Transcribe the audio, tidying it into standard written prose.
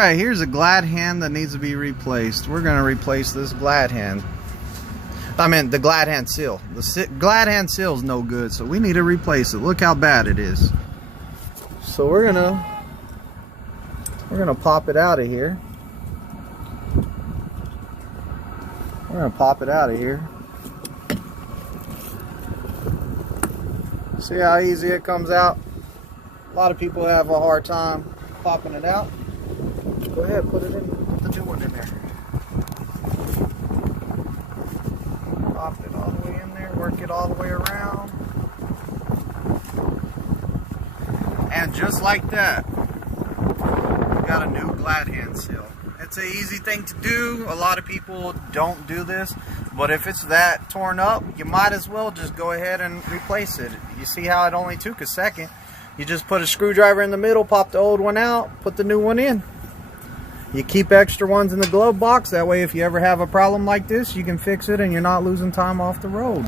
Alright, here's a glad hand that needs to be replaced. We're going to replace this glad hand. I mean, the glad hand seal. The glad hand seal is no good, so we need to replace it. Look how bad it is. So we're gonna pop it out of here. We're gonna pop it out of here. See how easy it comes out? A lot of people have a hard time popping it out. Go ahead, put it in, put the new one in there. Pop it all the way in there, work it all the way around. And just like that, we got a new glad hand seal. It's an easy thing to do. A lot of people don't do this, but if it's that torn up, you might as well just go ahead and replace it. You see how it only took a second. You just put a screwdriver in the middle, pop the old one out, put the new one in. You keep extra ones in the glove box. That way if you ever have a problem like this, you can fix it and you're not losing time off the road.